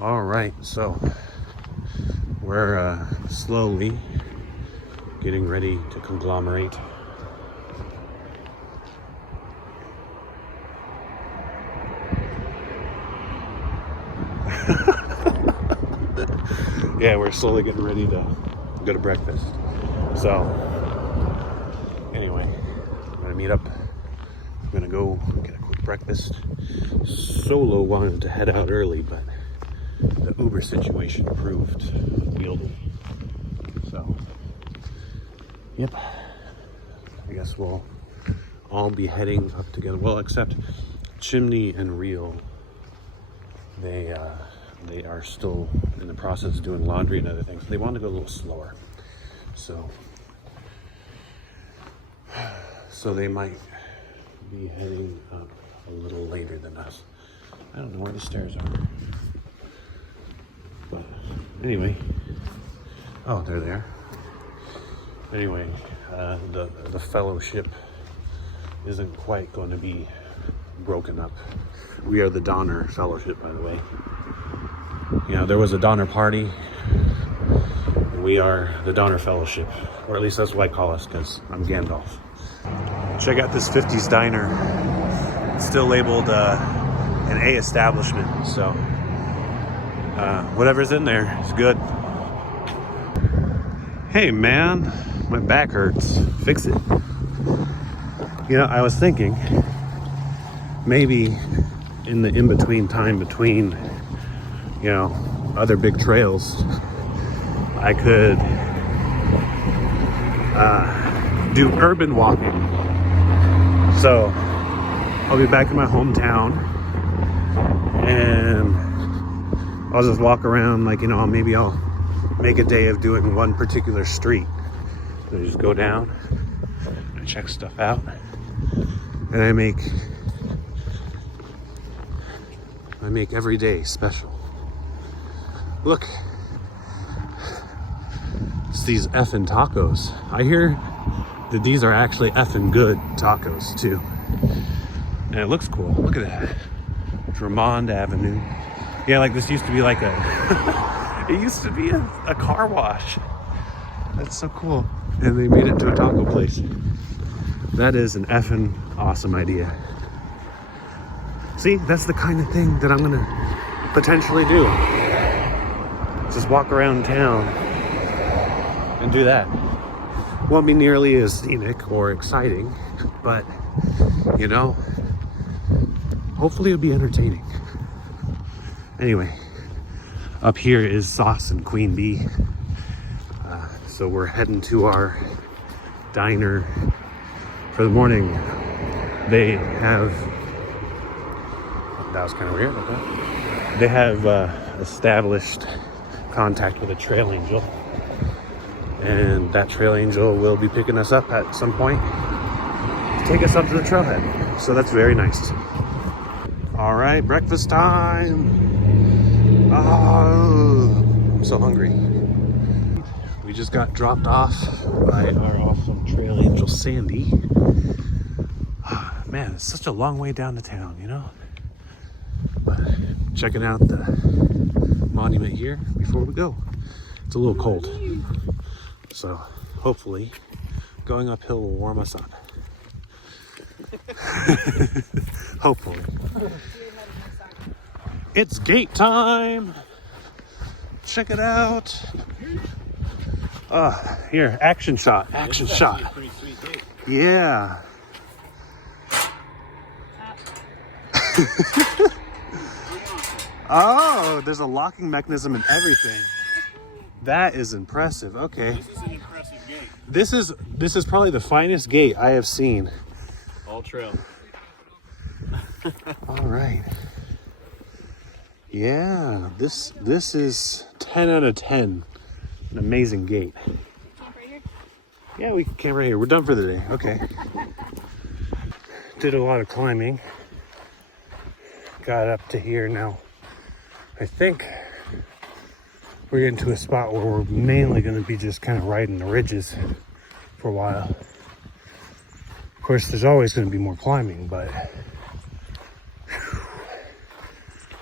All right, so we're slowly getting ready to conglomerate. Yeah, we're slowly getting ready to go to breakfast. So anyway, I'm gonna meet up. I'm gonna go get a quick breakfast. Solo wanted to head out early, but the Uber situation proved unwieldy. So, yep. I guess we'll all be heading up together. Well, except Chimney and Reel. They are still in the process of doing laundry and other things. They want to go a little slower. So they might be heading up a little later than us. I don't know where the stairs are. But anyway, oh, they're there. Anyway, the fellowship isn't quite going to be broken up. We are the Donner Fellowship, by the way. You know, there was a Donner Party. We are the Donner Fellowship, or at least that's what I call us, because I'm Gandalf. Check out this 50s diner. It's still labeled an A establishment, so whatever's in there is good. Hey man, my back hurts. Fix it. You know, I was thinking maybe in the in-between time between, you know, other big trails, I could do urban walking. So I'll be back in my hometown and I'll just walk around, like, you know, maybe I'll make a day of doing one particular street. So I just go down, I check stuff out, and I make every day special. Look, it's these effing tacos. I hear that these are actually effing good tacos too. And it looks cool. Look at that. Drummond Avenue. Yeah, like this used to be like a it used to be a car wash. That's so cool. And they made it to a taco place. That is an effing awesome idea. See, that's the kind of thing that I'm gonna potentially do. Just walk around town and do that. Won't be nearly as scenic or exciting, but you know, hopefully it'll be entertaining. Anyway, up here is Sauce and Queen Bee. So we're heading to our diner for the morning. They have, that was kind of weird, okay. They have established contact with a trail angel. And that trail angel will be picking us up at some point to take us up to the trailhead. So that's very nice. All right, breakfast time. Oh, I'm so hungry. We just got dropped off by our awesome trail angel, Sandy. Man, it's such a long way down to town, you know? But checking out the monument here before we go. It's a little cold. So hopefully going uphill will warm us up. Hopefully. It's gate time. Check it out. Here, action shot. Action shot. Pretty sweet gate. Yeah. Oh, there's a locking mechanism and everything. That is impressive. Okay. This is an impressive gate. This is probably the finest gate I have seen. All trail. All right. Yeah, this is 10 out of 10. An amazing gate. Camp right here? Yeah, we can camp right here. We're done for the day. Okay. Did a lot of climbing. Got up to here now. I think we're getting to a spot where we're mainly going to be just kind of riding the ridges for a while. Of course, there's always going to be more climbing, but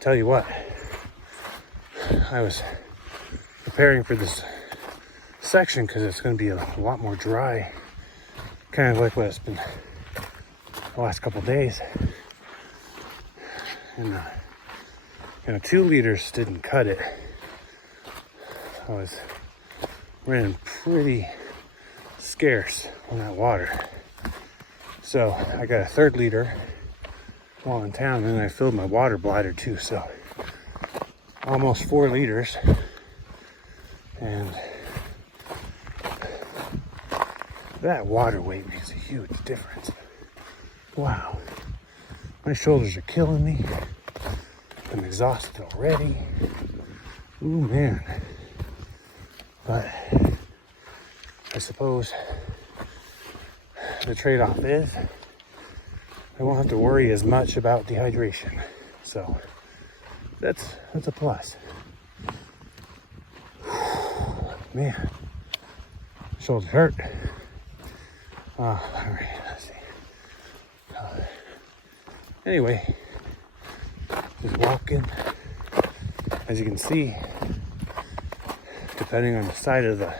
tell you what, I was preparing for this section because it's going to be a lot more dry, kind of like what it's been the last couple days. And 2 liters didn't cut it. I was running pretty scarce on that water. So I got a 3rd liter while in town, and then I filled my water bladder too. So almost 4 liters. And that water weight makes a huge difference. Wow. My shoulders are killing me. I'm exhausted already. Ooh, man. But I suppose the trade-off is I won't have to worry as much about dehydration. So that's a plus. Man, shoulders hurt. All right, let's see. Anyway, just walking. As you can see, depending on the side of the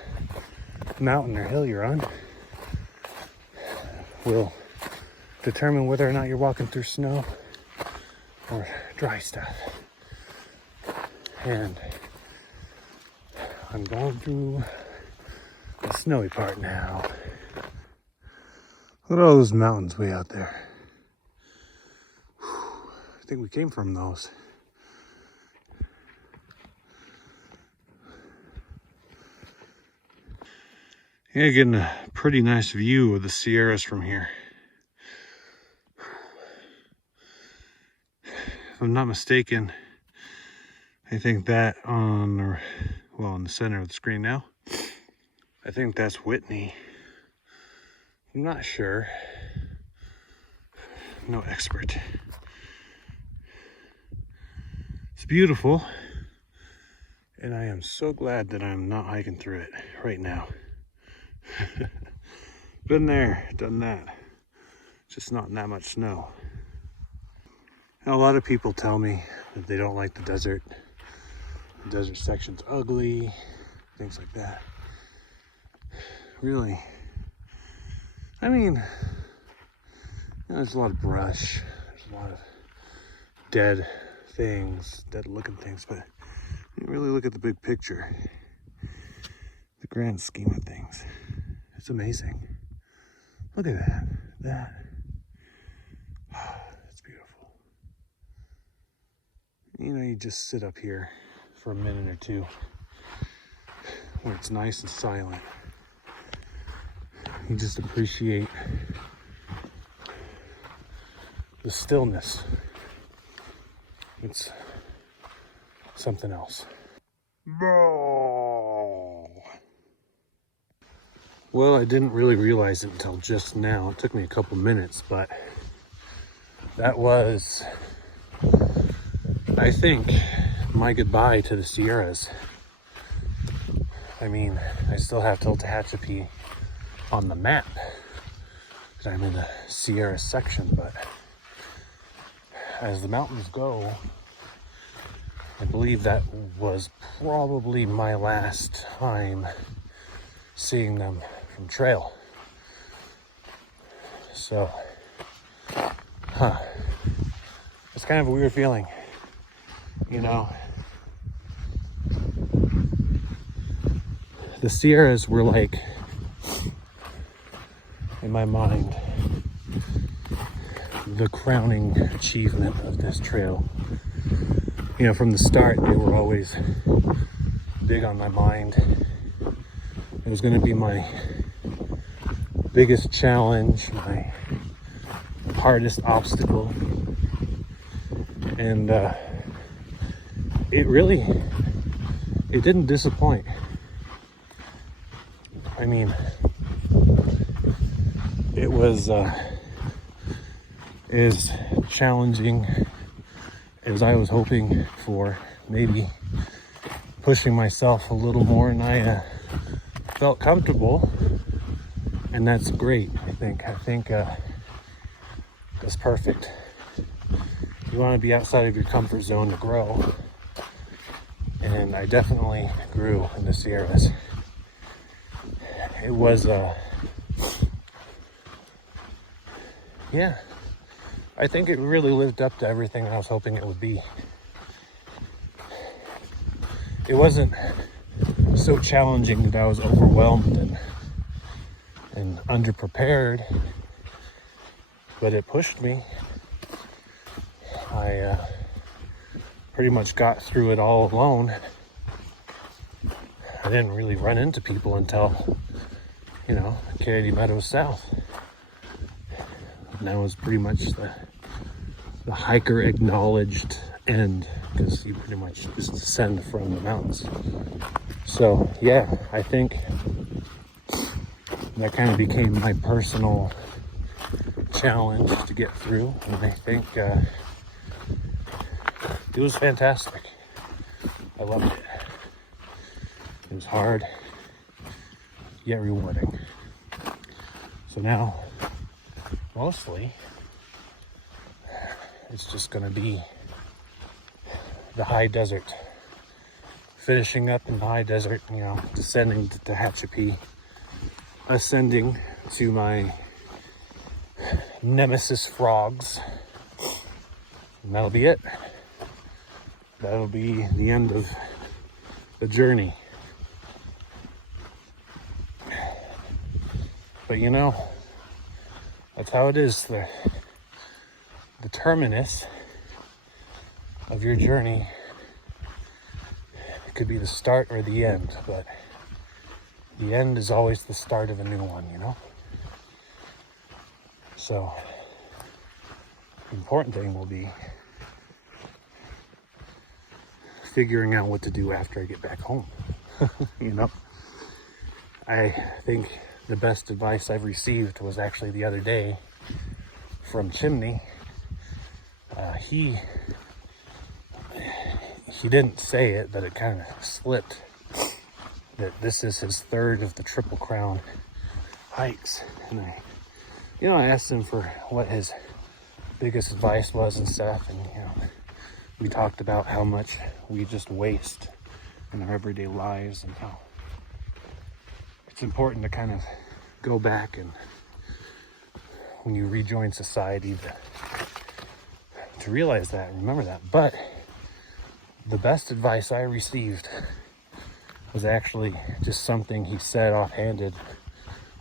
mountain or hill you're on, will determine whether or not you're walking through snow or dry stuff. And I'm going through the snowy part now. Look at all those mountains way out there. I think we came from those. Yeah, getting a pretty nice view of the Sierras from here. If I'm not mistaken, I think that in the center of the screen now, I think that's Whitney. I'm not sure. No expert. It's beautiful, and I am so glad that I'm not hiking through it right now. Been there, done that. Just not that much snow. Now, a lot of people tell me that they don't like the desert. The desert section's ugly, things like that. Really, I mean, there's a lot of brush, there's a lot of dead things, dead looking things, but you really look at the big picture, the grand scheme of things. It's amazing. Look at that. It's beautiful. You know, you just sit up here for a minute or two where it's nice and silent. You just appreciate the stillness. It's something else. Well, I didn't really realize it until just now. It took me a couple minutes, but that was, I think, my goodbye to the Sierras. I mean, I still have Tehachapi on the map, that I'm in the Sierra section, but as the mountains go, I believe that was probably my last time seeing them from trail. So, it's kind of a weird feeling, you know. The Sierras were like, in my mind, the crowning achievement of this trail. You know, from the start, they were always big on my mind. It was going to be my biggest challenge, my hardest obstacle. And it didn't disappoint. I mean, it was as challenging as I was hoping for, maybe pushing myself a little more, and I felt comfortable, and that's great. I think it's perfect. You want to be outside of your comfort zone to grow, And I definitely grew in the Sierras. It was, yeah, I think it really lived up to everything I was hoping it would be. It wasn't so challenging that I was overwhelmed and underprepared, but it pushed me. I pretty much got through it all alone. I didn't really run into people until, Kennedy Meadows South. And that was pretty much the hiker acknowledged end, because you pretty much just descend from the mountains. So yeah, I think that kind of became my personal challenge to get through, and I think it was fantastic. I loved it. It was hard, yet rewarding. So now, mostly, it's just going to be the high desert. Finishing up in the high desert, descending to Tehachapi, ascending to my nemesis frogs, and that'll be it. That'll be the end of the journey. But that's how it is. The terminus of your journey, it could be the start or the end, but the end is always the start of a new one, So the important thing will be figuring out what to do after I get back home. I think the best advice I've received was actually the other day from Chimney. He didn't say it, but it kind of slipped, that this is his third of the Triple Crown hikes. And I asked him for what his biggest advice was and stuff, and we talked about how much we just waste in our everyday lives, and how it's important to kind of go back and, when you rejoin society, to realize that and remember that. But the best advice I received was actually just something he said offhanded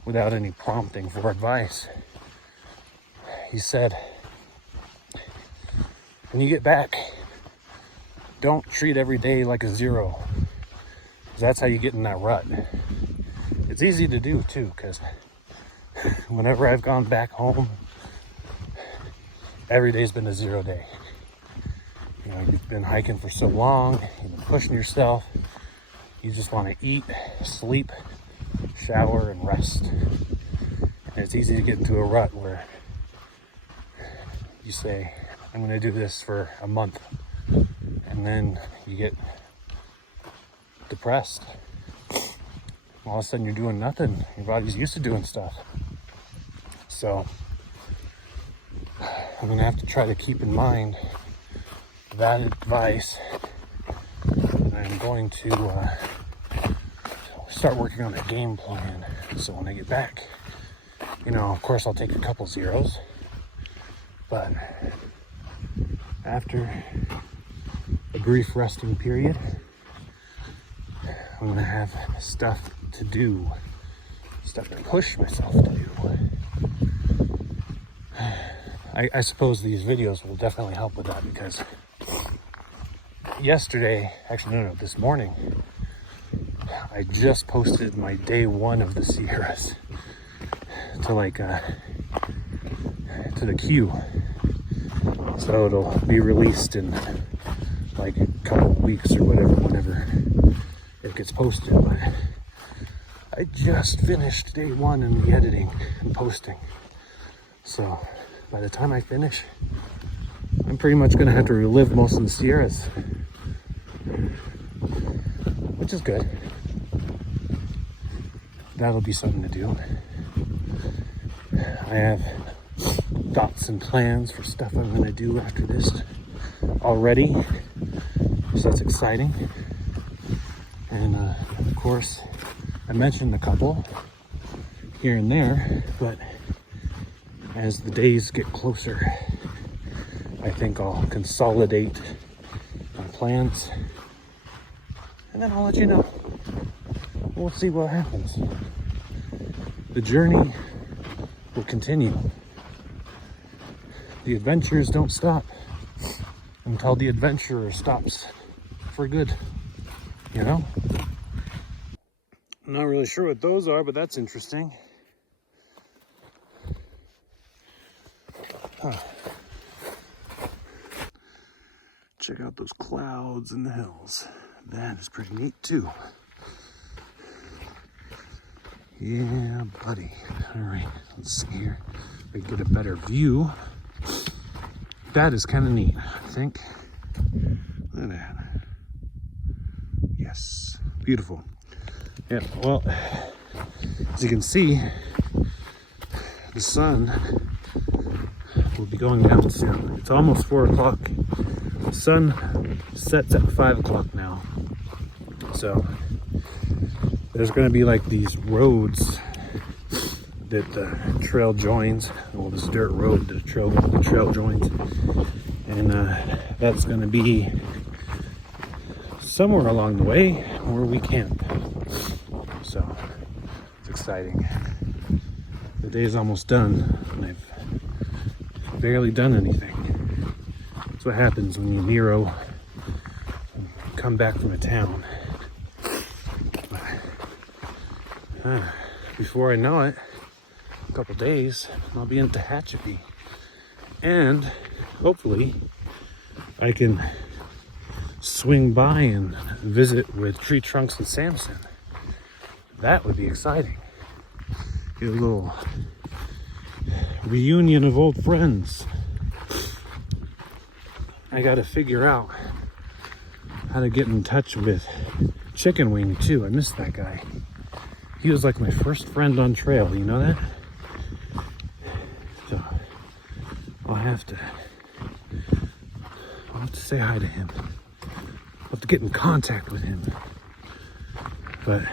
without any prompting for advice. He said, when you get back, don't treat every day like a zero, because that's how you get in that rut. It's easy to do too, because whenever I've gone back home, every day's been a 0 day. You've been hiking for so long, you've been pushing yourself, you just want to eat, sleep, shower, and rest. And it's easy to get into a rut where you say, I'm going to do this for a month, and then you get depressed. All of a sudden you're doing nothing. Your body's used to doing stuff. So I'm going to have to try to keep in mind that advice. And I'm going to start working on a game plan. So when I get back, of course I'll take a couple zeros. But after a brief resting period, I'm going to have stuff to do, stuff to push myself to do. I suppose these videos will definitely help with that, because this morning, I just posted my day one of the Sierras to the queue. So it'll be released in like a couple weeks or whatever, whenever it gets posted. But I just finished day one in the editing and posting. So by the time I finish, I'm pretty much going to have to relive most of the Sierras, which is good. That'll be something to do. I have thoughts and plans for stuff I'm going to do after this already, so that's exciting. And of course, I mentioned a couple here and there, but as the days get closer, I think I'll consolidate my plans, and then I'll let you know. We'll see what happens. The journey will continue. The adventures don't stop until the adventurer stops for good, you know? I'm not really sure what those are, but that's interesting. Huh. Check out those clouds in the hills. That is pretty neat too. Yeah, buddy. All right, let's see here. We get a better view. That is kind of neat, I think. Look at that. Yes, beautiful. Yeah, well, as you can see, the sun will be going down soon. It's almost 4 o'clock. The sun sets at 5 o'clock now. So there's going to be like these roads that the trail joins. Well, this dirt road that the trail joins. And that's going to be somewhere along the way where we camp. So it's exciting. The day's almost done, and I've barely done anything. That's what happens when you Nero come back from a town. Before I know it, a couple days, I'll be in Tehachapi. And hopefully I can swing by and visit with Tree Trunks and Samson. That would be exciting. Get a little reunion of old friends. I gotta figure out how to get in touch with Chicken Wing too. I missed that guy. He was like my first friend on trail, you know that? So I'll have to say hi to him. I'll have to get in contact with him. But,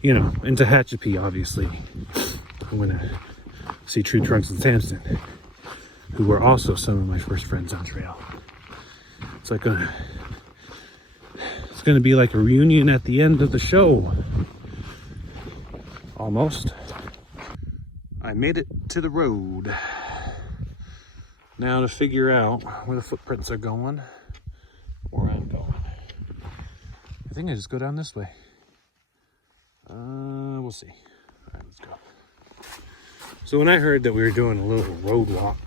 you know, in Tehachapi, obviously, I'm gonna see Tree Trunks and Samson, who were also some of my first friends on trail. It's gonna be like a reunion at the end of the show. Almost. I made it to the road. Now to figure out where the footprints are going, where I'm going. I think I just go down this way. We'll see. All right, let's go. So when I heard that we were doing a little road walk,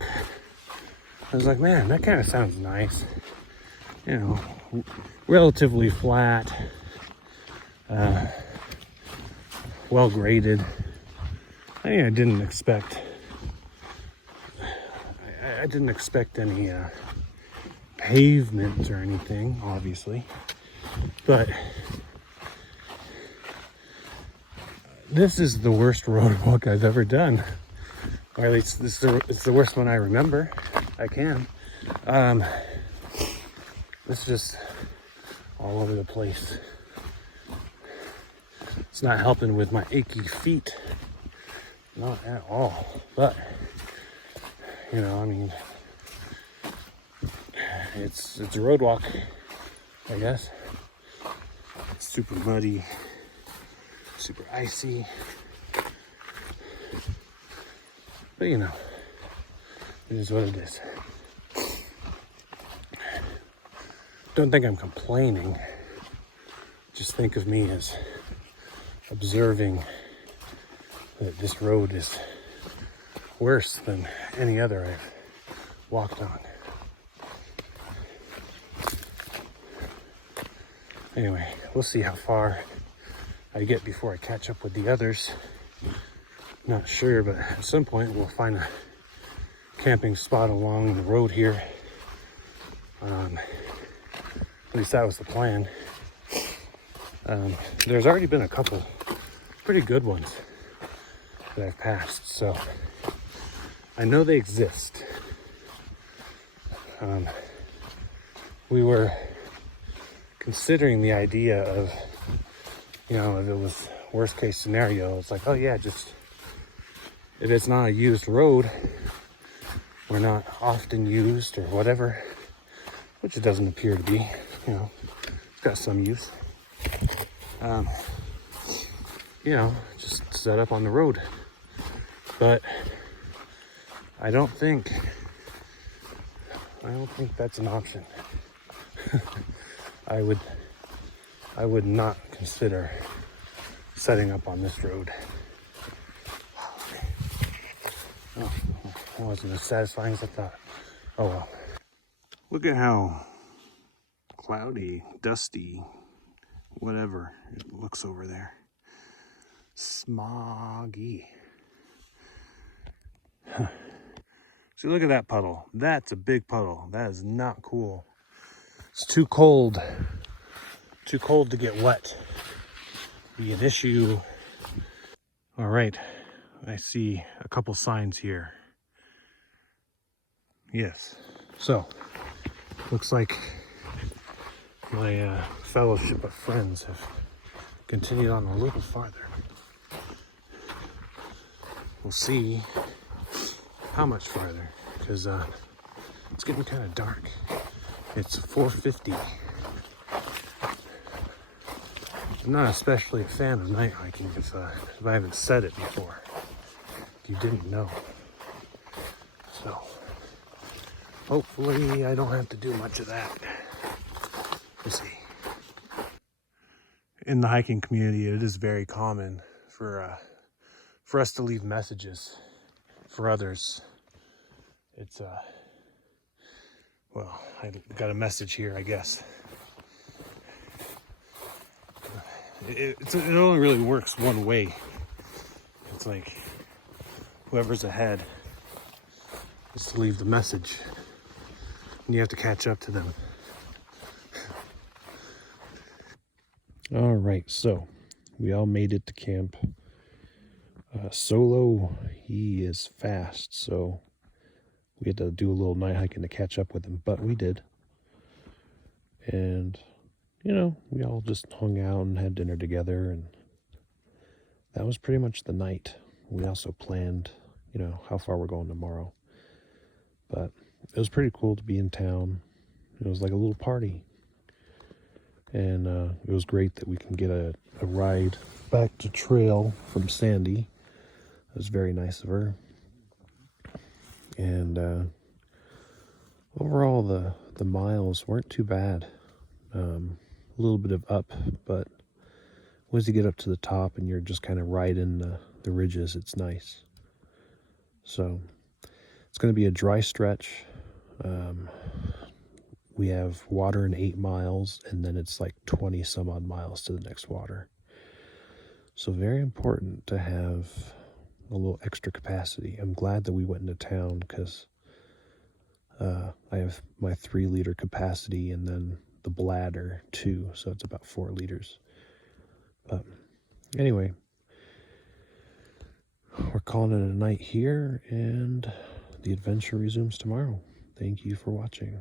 I was like, man, that kind of sounds nice. You know, relatively flat, well graded. I didn't expect any pavement or anything, obviously, but this is the worst road walk I've ever done, or at least it's the worst one I remember. It's just all over the place. It's not helping with my achy feet, not at all. But you know, I mean, it's a road walk, I guess. It's super muddy, super icy, but you know, it is what it is. Don't think I'm complaining. Just think of me as observing that this road is worse than any other I've walked on. Anyway, we'll see how far I get before I catch up with the others. Not sure, but at some point we'll find a camping spot along the road here. At least that was the plan. There's already been a couple pretty good ones that I've passed, so I know they exist. We were considering the idea of, you know, if it was worst case scenario, it's like, oh yeah, just if it's not a used road or not often used or whatever, which it doesn't appear to be, you know, it's got some use. You know, just set up on the road. But I don't think that's an option. I would not consider setting up on this road. Oh, it wasn't as satisfying as I thought. Oh well. Look at how cloudy, dusty, whatever it looks over there. Smoggy. See, look at that puddle. That's a big puddle. That is not cool. It's too cold. Too cold to get wet. Be an issue. All right. I see a couple signs here. Yes. So, looks like my fellowship of friends have continued on a little farther. We'll see how much farther, because it's getting kind of dark. It's 4:50. I'm not especially a fan of night hiking if I haven't said it before. If you didn't know. So, hopefully I don't have to do much of that. We'll see. In the hiking community, it is very common for us to leave messages for others. It's well, I got a message here, I guess. It only really works one way. It's like whoever's ahead is to leave the message, and you have to catch up to them. All right, so we all made it to camp. Solo, he is fast, so we had to do a little night hiking to catch up with him, but we did. And, you know, we all just hung out and had dinner together, and that was pretty much the night. We also planned, you know, how far we're going tomorrow. But it was pretty cool to be in town. It was like a little party. And it was great that we can get a ride back to trail from Sandy. It was very nice of her. And overall, the miles weren't too bad. A little bit of up, but once you get up to the top and you're just kind of riding the ridges, it's nice. So it's going to be a dry stretch. We have water in 8 miles, and then it's like 20 some odd miles to the next water. So very important to have a little extra capacity. I'm glad that we went into town because I have my 3-liter capacity and then the bladder too, so it's about 4 liters. But anyway, we're calling it a night here, and the adventure resumes tomorrow. Thank you for watching.